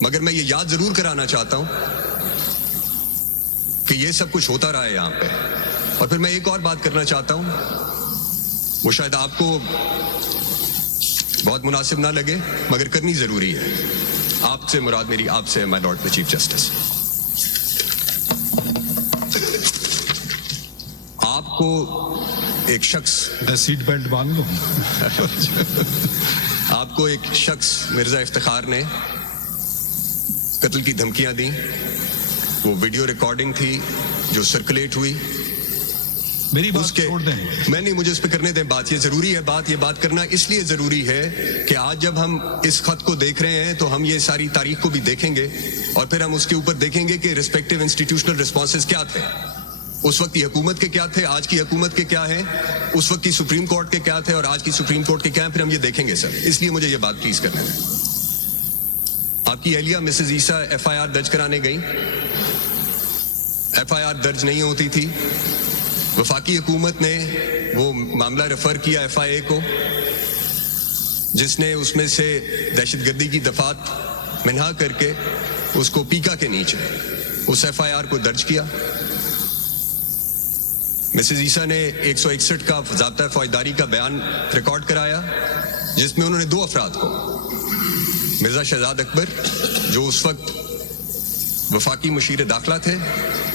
مگر میں یہ یاد ضرور کرانا چاہتا ہوں کہ یہ سب کچھ ہوتا رہا ہے یہاں پہ. اور پھر میں ایک اور بات کرنا چاہتا ہوں, وہ شاید آپ کو بہت مناسب نہ لگے مگر کرنی ضروری ہے. آپ سے مراد میری آپ سے مائی لارڈ دا چیف جسٹس. آپ کو ایک شخص سیٹ بیلٹ باندھ لو. آپ کو ایک شخص مرزا افتخار نے قتل کی دھمکیاں دیں. وہ ویڈیو ریکارڈنگ تھی جو سرکولیٹ ہوئی. میری بات چھوڑ دیں. میں نہیں, مجھے اس پہ کرنے دیں بات. یہ ضروری ہے یہ بات کرنا اس لیے ضروری ہے کہ آج جب ہم اس خط کو دیکھ رہے ہیں تو ہم یہ ساری تاریخ کو بھی دیکھیں گے اور پھر ہم اس کے اوپر دیکھیں گے کہ ریسپیکٹیو انسٹیٹیوشنل رسپانسز کیا تھے. اس وقت کی حکومت کے کیا تھے, آج کی حکومت کے کیا ہیں, اس وقت کی سپریم کورٹ کے کیا تھے اور آج کی سپریم کورٹ کے کیا ہیں. پھر ہم یہ دیکھیں گے سر. اس لیے مجھے یہ بات پلیز کرنے دیں. آپ کی اہلیہ مسز عیسیٰ FIR درج کرانے گئیں. FIR درج نہیں ہوتی تھی. وفاقی حکومت نے وہ معاملہ ریفر کیا FIA کو, جس نے اس میں سے دہشت گردی کی دفعات منہا کر کے اس کو پیکا کے نیچے اس FIR کو درج کیا. مسز عیسیٰ نے 161 کا ضابطہ فوجداری کا بیان ریکارڈ کرایا, جس میں انہوں نے 2 افراد کو, مرزا شہزاد اکبر جو اس وقت وفاقی مشیر داخلہ تھے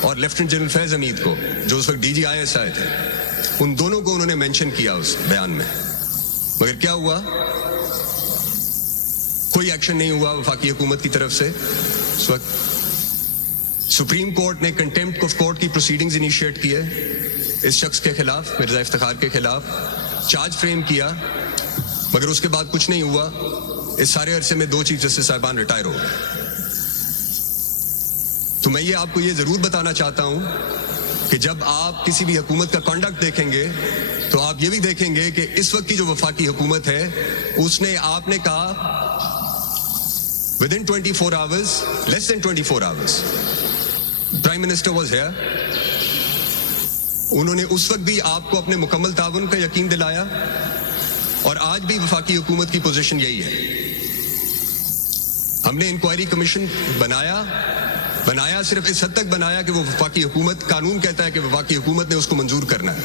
اور لیفٹیننٹ جنرل فیض حمید کو جو اس وقت DGISI تھے, ان دونوں کو انہوں نے مینشن کیا اس بیان میں. مگر کیا ہوا؟ کوئی ایکشن نہیں ہوا وفاقی حکومت کی طرف سے. اس وقت سپریم کورٹ نے کنٹیمپٹ آف کورٹ کی پروسیڈنگز انیشیٹ کیے اس شخص کے خلاف, مرزا افتخار کے خلاف. چارج فریم کیا مگر اس کے بعد کچھ نہیں ہوا. اس سارے عرصے میں 2 چیف جسٹس صاحبان ریٹائر ہو گئے. تو میں یہ آپ کو یہ ضرور بتانا چاہتا ہوں کہ جب آپ کسی بھی حکومت کا کنڈکٹ دیکھیں گے تو آپ یہ بھی دیکھیں گے کہ اس وقت کی جو وفاقی حکومت ہے اس نے, آپ نے کہا within 24 hours, less than 24 hours, prime minister was here. انہوں نے اس وقت بھی آپ کو اپنے مکمل تعاون کا یقین دلایا اور آج بھی وفاقی حکومت کی پوزیشن یہی ہے. ہم نے انکوائری کمیشن بنایا صرف اس حد تک بنایا کہ وہ وفاقی حکومت, قانون کہتا ہے کہ وفاقی حکومت نے اس کو منظور کرنا ہے.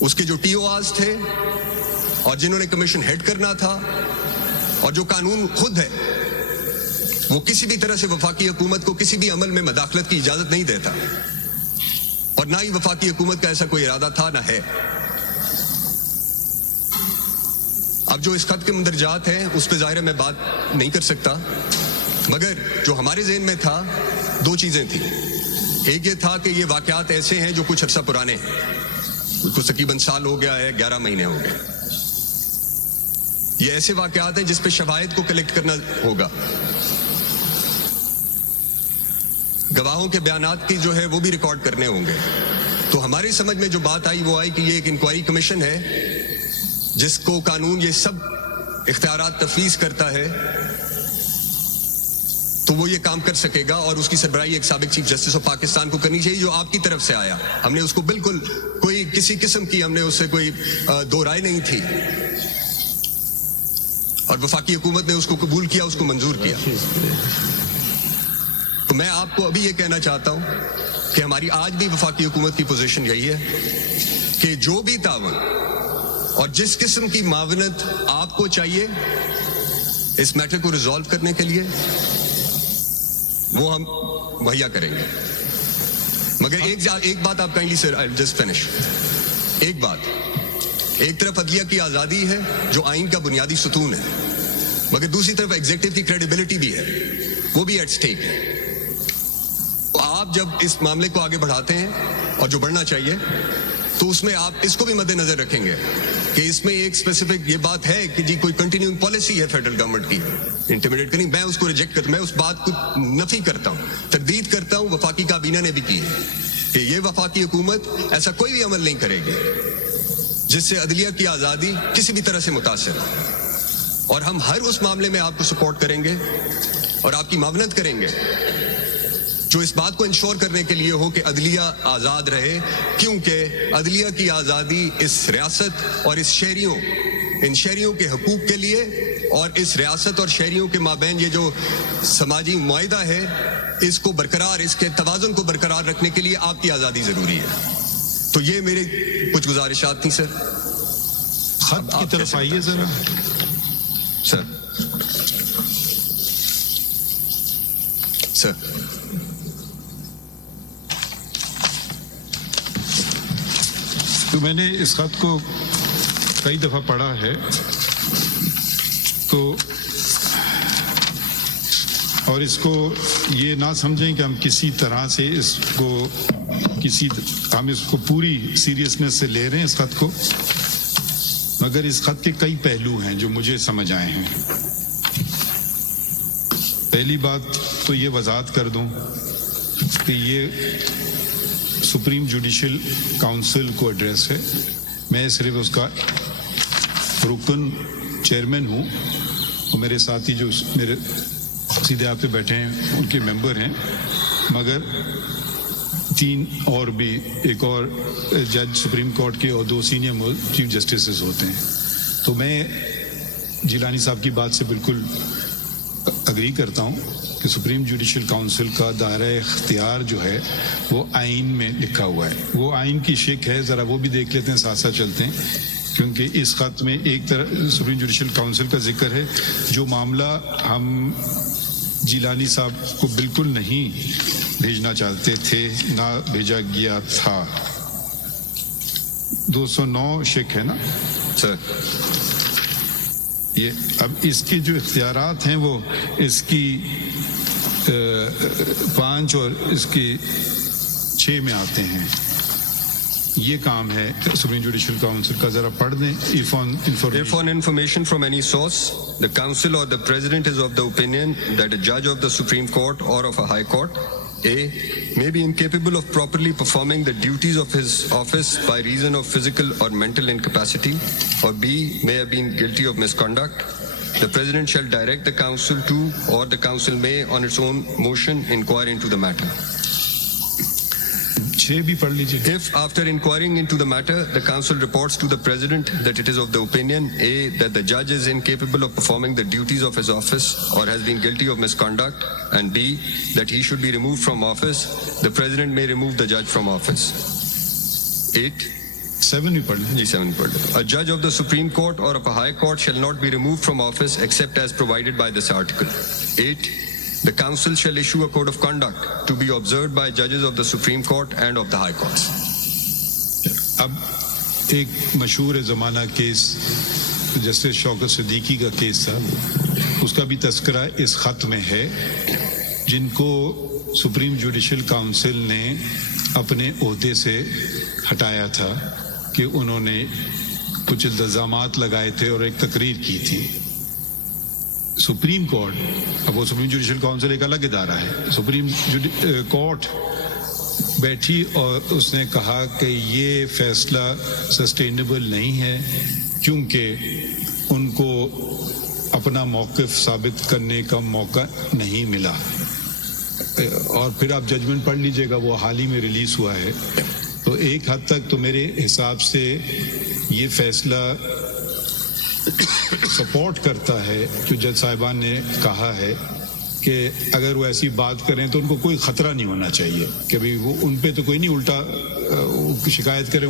اس کے جو TORs تھے اور جنہوں نے کمیشن ہیڈ کرنا تھا اور جو قانون خود ہے, وہ کسی بھی طرح سے وفاقی حکومت کو کسی بھی عمل میں مداخلت کی اجازت نہیں دیتا اور نہ ہی وفاقی حکومت کا ایسا کوئی ارادہ تھا نہ ہے. اب جو اس خط کے مندرجات ہیں اس پہ ظاہر ہے میں بات نہیں کر سکتا, مگر جو ہمارے ذہن میں تھا 2 چیزیں تھیں. ایک یہ تھا کہ یہ واقعات ایسے ہیں جو کچھ عرصہ پرانے ہیں, کچھ تقریباً سال ہو گیا ہے, 11 مہینے ہو گئے. یہ ایسے واقعات ہیں جس پہ شواہد کو کلیکٹ کرنا ہوگا, گواہوں کے بیانات کی جو ہے وہ بھی ریکارڈ کرنے ہوں گے. تو ہماری سمجھ میں جو بات آئی وہ آئی کہ یہ ایک انکوائری کمیشن ہے جس کو قانون یہ سب اختیارات تفویض کرتا ہے, تو وہ یہ کام کر سکے گا اور اس کی سربراہی ایک سابق چیف جسٹس آف پاکستان کو کرنی چاہیے, جو آپ کی طرف سے آیا. ہم نے اس کو بالکل کوئی کسی قسم کی ہم نے اس سے کوئی 2 رائے نہیں تھی اور وفاقی حکومت نے اس کو قبول کیا, اس کو منظور کیا. تو میں آپ کو ابھی یہ کہنا چاہتا ہوں کہ ہماری آج بھی وفاقی حکومت کی پوزیشن یہی ہے کہ جو بھی تعاون اور جس قسم کی معاونت آپ کو چاہیے اس میٹر کو ریزالو کرنے کے لیے وہ ہم مہیا کریں گے. مگر ایک بات آپ kindly sir, I just finish. ایک بات, ایک طرف عدلیہ کی آزادی ہے جو آئین کا بنیادی ستون ہے, مگر دوسری طرف ایگزیکٹو کی کریڈیبلٹی بھی ہے, وہ بھی ایٹ سٹیک ہے. آپ جب اس معاملے کو آگے بڑھاتے ہیں اور جو بڑھنا چاہیے تو اس میں آپ اس کو بھی مد نظر رکھیں گے کہ اس میں ایک اسپیسیفک یہ بات ہے کہ جی کوئی کنٹینیوئنگ پالیسی ہے فیڈرل گورنمنٹ کی انٹیمیڈیٹ کرنی. میں اس کو ریجیکٹ کرتا ہوں, میں اس بات کو نفی کرتا ہوں, تردید کرتا ہوں. وفاقی کابینہ نے بھی کی ہے کہ یہ وفاقی حکومت ایسا کوئی بھی عمل نہیں کرے گی جس سے عدلیہ کی آزادی کسی بھی طرح سے متاثر ہو, اور ہم ہر اس معاملے میں آپ کو سپورٹ کریں گے اور آپ کی معاونت کریں گے جو اس بات کو انشور کرنے کے لیے ہو کہ عدلیہ آزاد رہے, کیونکہ عدلیہ کی آزادی اس ریاست اور ان شہریوں کے حقوق کے لیے اور اس ریاست اور شہریوں کے مابین یہ جو سماجی معاہدہ ہے اس کو برقرار، اس کے توازن کو برقرار رکھنے کے لیے آپ کی آزادی ضروری ہے. تو یہ میرے کچھ گزارشات تھیں سر. خط کی طرف آئیے ذرا. سر تو میں نے اس خط کو کئی دفعہ پڑھا ہے تو، اور اس کو یہ نہ سمجھیں کہ ہم کسی طرح سے ہم اس کو پوری سیریسنس سے لے رہے ہیں اس خط کو، مگر اس خط کے کئی پہلو ہیں جو مجھے سمجھ آئے ہیں. پہلی بات تو یہ وضاحت کر دوں کہ یہ سپریم جوڈیشل کاؤنسل کو ایڈریس ہے. میں صرف اس کا رکن چیئرمین ہوں، اور میرے ساتھی جو میرے سیدھے آپ پہ بیٹھے ہیں ان کے ممبر ہیں، مگر 3 اور بھی، ایک اور جج سپریم کورٹ کے اور 2 سینئر چیف جسٹسز ہوتے ہیں. تو میں جیلانی صاحب کی بات سے بالکل اگری کرتا ہوں کہ سپریم جوڈیشل کاؤنسل کا دائرہ اختیار جو ہے وہ آئین میں لکھا ہوا ہے. وہ آئین کی شک ہے، ذرا وہ بھی دیکھ لیتے ہیں، ساتھ ساتھ چلتے ہیں، کیونکہ اس خط میں ایک طرح سپریم جوڈیشل کاؤنسل کا ذکر ہے. جو معاملہ ہم جیلانی صاحب کو بالکل نہیں بھیجنا چاہتے تھے، نہ بھیجا گیا تھا، 209 شک ہے نا سر. یہ اب اس کے جو اختیارات ہیں وہ اس کی 5 اور اس کی 6 میں آتے ہیں. یہ کام ہے سپریم جوڈیشل کاؤنسل کا، ذرا پڑھ دیں. If on information from any source, the council or the president is of the opinion that a judge of the Supreme Court or of a high court, A, may be incapable of properly performing the duties of his office by reason of physical or mental incapacity, or B, may have been guilty of misconduct, the president shall direct the council to, or the council may on its own motion inquire into the matter. 6 بھی پڑھ لیجیے. If after inquiring into the matter, the council reports to the president that it is of the opinion, A, that the judge is incapable of performing the duties of his office or has been guilty of misconduct, and B, that he should be removed from office, the president may remove the judge from office. 8. 7 بھی پڑھ لیں. 7 پڑھ لیں. A judge of the Supreme Court or of a high court shall not be removed from office except as provided by this article. 8. The council shall issue a code of conduct to be observed by judges of the Supreme Court and of the high courts. اب ایک مشہور زمانہ case justice شوکت صدیقی کا case تھا، اس کا بھی تذکرہ اس خط میں ہے، جن کو سپریم جوڈیشل کاؤنسل نے اپنے عہدے سے ہٹایا تھا کہ انہوں نے کچھ الزامات لگائے تھے اور ایک تقریر کی تھی. سپریم کورٹ، اب وہ سپریم جوڈیشل کاؤنسل ایک الگ ادارہ ہے، سپریم کورٹ بیٹھی اور اس نے کہا کہ یہ فیصلہ سسٹینیبل نہیں ہے، کیونکہ ان کو اپنا موقف ثابت کرنے کا موقع نہیں ملا. اور پھر آپ ججمنٹ پڑھ لیجئے گا، وہ حال ہی میں ریلیز ہوا ہے. تو ایک حد تک تو میرے حساب سے یہ فیصلہ سپورٹ کرتا ہے جو جج صاحبان نے کہا ہے کہ اگر وہ ایسی بات کریں تو ان کو کوئی خطرہ نہیں ہونا چاہیے کہ بھی وہ ان پہ تو کوئی نہیں الٹا شکایت کریں